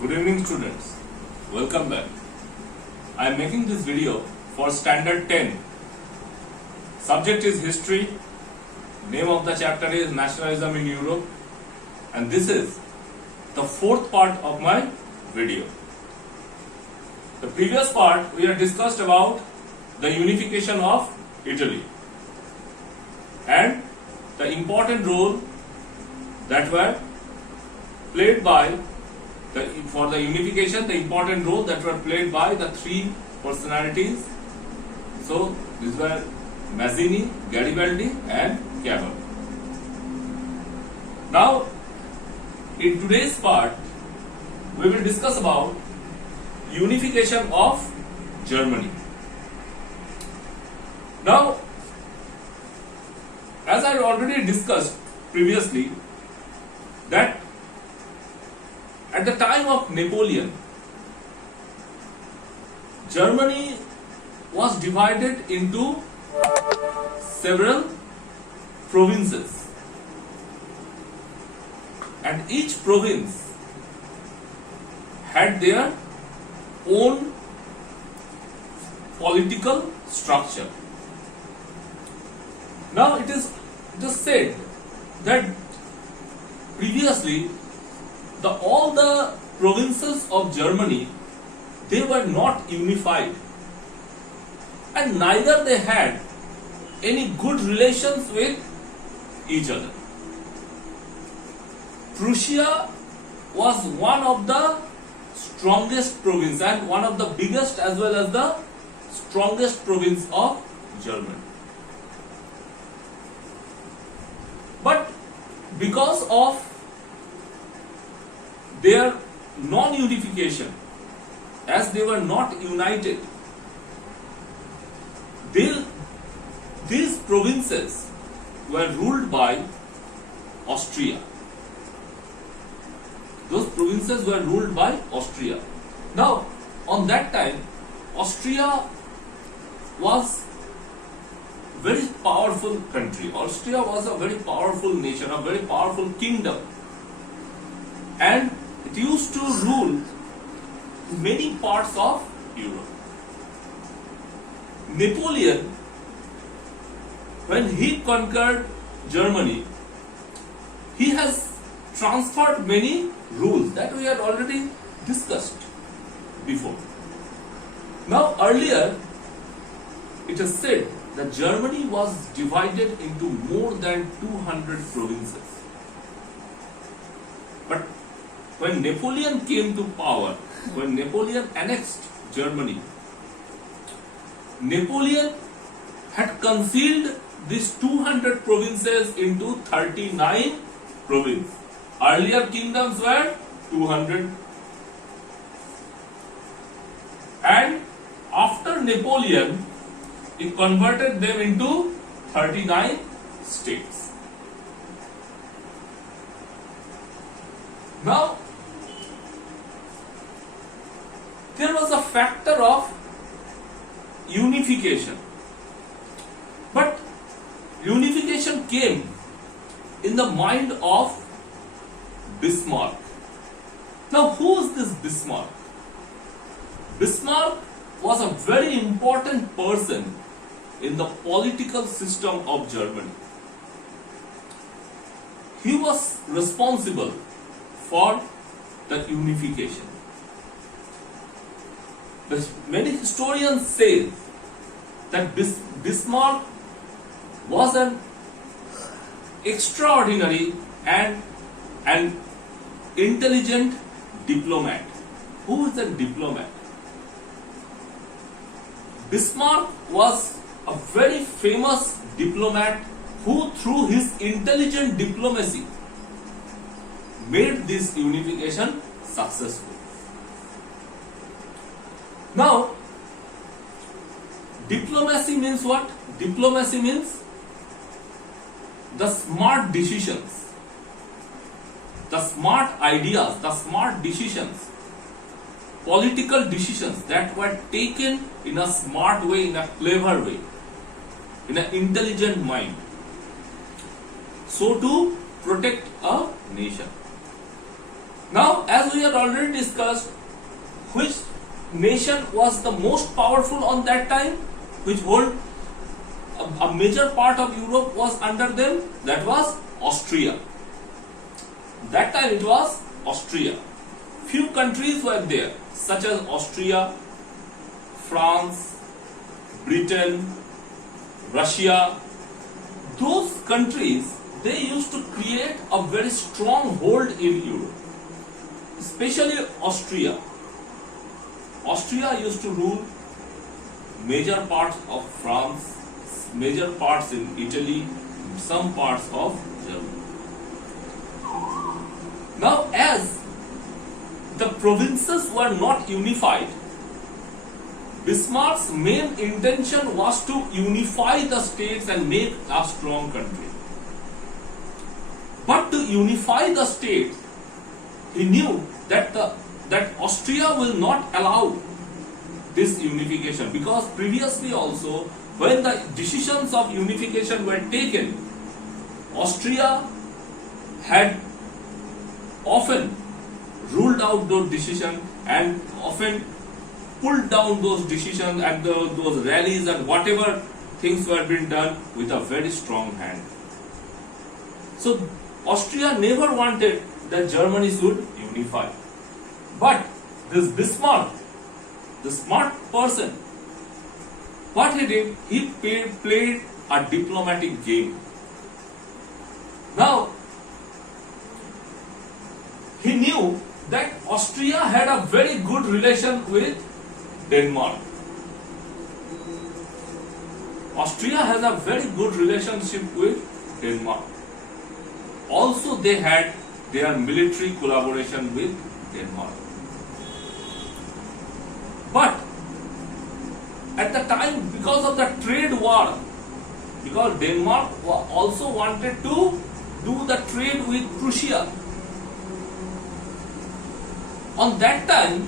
Good evening students, welcome back. I am making this video for standard 10. Subject is history, name of the chapter is nationalism in Europe, and this is the fourth part of my video. The previous part we have discussed about the unification of Italy and the important role that were played by for the unification, the important role that were played by the three personalities. So these were Mazzini, Garibaldi and Cavour. Now in today's part we will discuss about unification of Germany. Now, as I already discussed previously, that at the time of Napoleon, Germany was divided into several provinces, and each province had their own political structure. Now it is just said that previously all the provinces of Germany, they were not unified, and neither they had any good relations with each other. Prussia was one of the strongest province and one of the biggest as well as the strongest province of Germany. But because of their non-unification, as they were not united, these provinces were ruled by Austria. Those provinces were ruled by Austria. Now, on that time, Austria was a very powerful country. Austria was a very powerful nation, a very powerful kingdom. And it used to rule many parts of Europe. Napoleon, when he conquered Germany, he has transferred many rules that we had already discussed before. Now earlier, it is said that Germany was divided into more than 200 provinces. But when Napoleon came to power, when Napoleon annexed Germany, Napoleon had concealed these 200 provinces into 39 provinces. Earlier kingdoms were 200. And after Napoleon, he converted them into 39 states. Now, there was a factor of unification, but unification came in the mind of Bismarck. Now, who is this Bismarck? Bismarck was a very important person in the political system of Germany. He was responsible for the unification. Many historians say that Bismarck was an extraordinary and an intelligent diplomat. Who is a diplomat? Bismarck was a very famous diplomat who, through his intelligent diplomacy, made this unification successful. Now, diplomacy means what? Diplomacy means the smart decisions, the smart ideas, the smart decisions, political decisions that were taken in a smart way, in a clever way, in an intelligent mind, so to protect a nation. Now, as we had already discussed, which nation was the most powerful on that time, which hold a major part of Europe was under them? That was Austria. That time it was Austria. Few countries were there, such as Austria, France, Britain, Russia. Those countries, they used to create a very strong hold in Europe. Especially Austria. Austria used to rule major parts of France, major parts in Italy, some parts of Germany. Now, as the provinces were not unified, Bismarck's main intention was to unify the states and make a strong country. But to unify the states, he knew that Austria will not allow this unification, because previously also when the decisions of unification were taken, Austria had often ruled out those decisions and often pulled down those decisions and those rallies and whatever things were being done with a very strong hand. So Austria never wanted that Germany should unify. But this Bismarck, the smart person, what he did, he played a diplomatic game. Now, he knew that Austria had a very good relation with Denmark. Austria has a very good relationship with Denmark. Also, they had their military collaboration with Denmark. But at the time, because of the trade war, because Denmark also wanted to do the trade with Prussia, on that time,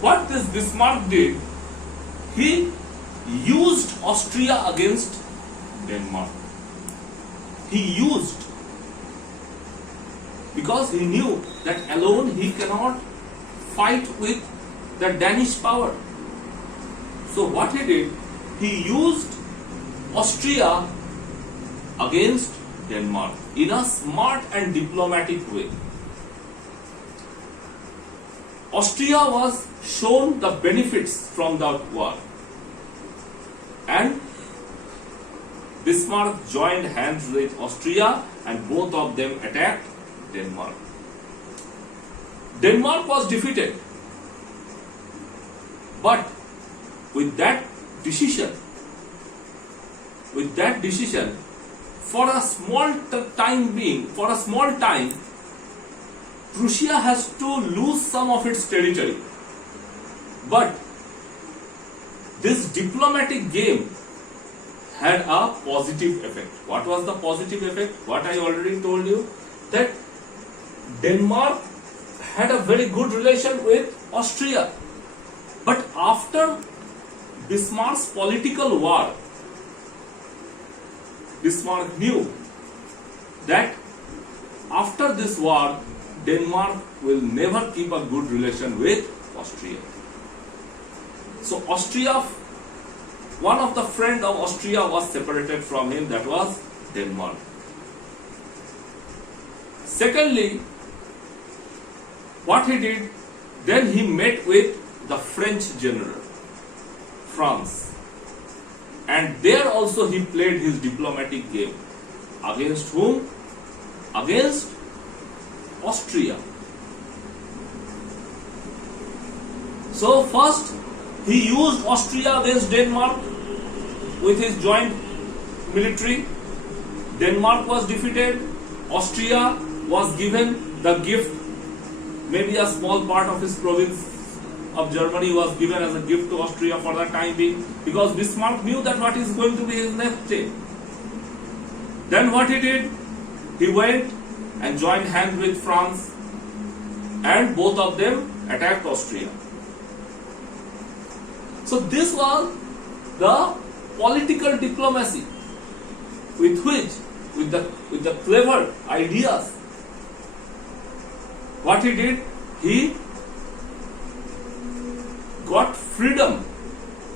what this Bismarck did, he used Austria against Denmark. He used, because he knew that alone he cannot fight with the Danish power. So what he did, he used Austria against Denmark in a smart and diplomatic way. Austria was shown the benefits from the war, and Bismarck joined hands with Austria and both of them attacked Denmark. Denmark was defeated, but with that decision, for a small time, Prussia has to lose some of its territory. But this diplomatic game had a positive effect. What was the positive effect? What I already told you, that Denmark had a very good relation with Austria. But after Bismarck's political war, Bismarck knew that after this war, Denmark will never keep a good relation with Austria. So Austria, one of the friends of Austria was separated from him, that was Denmark. Secondly, what he did, then he met with the French general, France. And there also he played his diplomatic game. Against whom? Against Austria. So first he used Austria against Denmark with his joint military. Denmark was defeated. Austria was given the gift, maybe a small part of his province of Germany was given as a gift to Austria for the time being, because Bismarck knew that what is going to be his next step. Then what he did, he went and joined hands with France, and both of them attacked Austria. So this was the political diplomacy with the clever ideas, what he did, he got freedom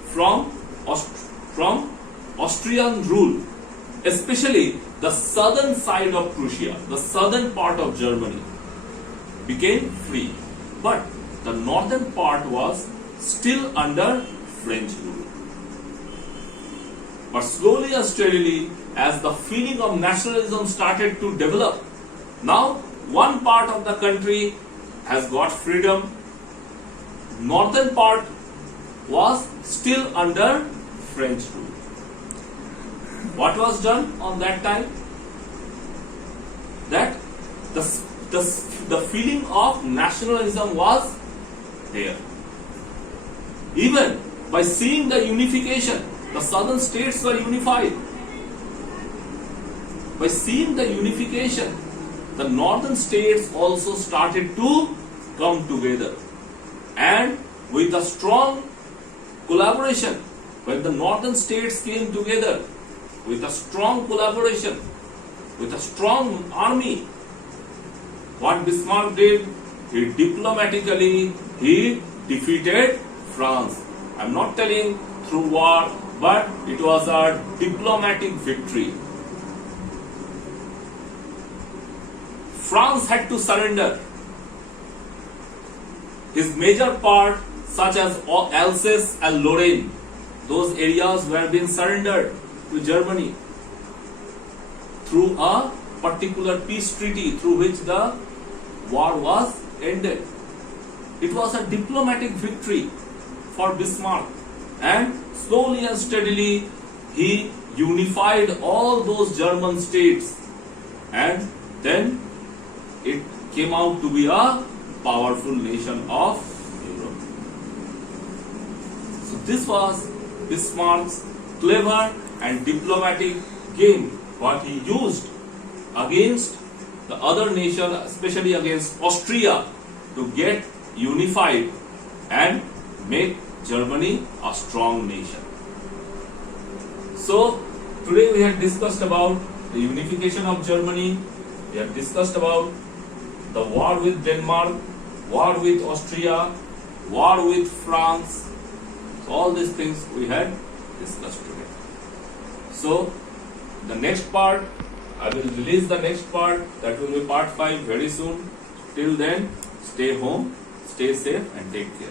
from Austrian rule, especially the southern side of Prussia, the southern part of Germany became free, but the northern part was still under French rule. But slowly and steadily, as the feeling of nationalism started to develop, now one part of the country has got freedom, northern part was still under French rule. What was done on that time? That the feeling of nationalism was there. Even by seeing the unification, the southern states were unified. By seeing the unification, the northern states also started to come together. And with a strong collaboration, when the northern states came together, with a strong collaboration, with a strong army, what Bismarck did, he diplomatically, he defeated France. I'm not telling through war, but it was a diplomatic victory. France had to surrender his major part, such as Alsace and Lorraine. Those areas were being surrendered to Germany through a particular peace treaty through which the war was ended. It was a diplomatic victory for Bismarck, and slowly and steadily he unified all those German states, and then it came out to be a powerful nation of Europe. So this was Bismarck's clever and diplomatic game, what he used against the other nation, especially against Austria, to get unified and make Germany a strong nation. So today we have discussed about the unification of Germany, we have discussed about the war with Denmark, war with Austria, war with France. So all these things we had discussed today. So the next part, I will release the next part, that will be part 5 very soon. Till then, stay home, stay safe and take care.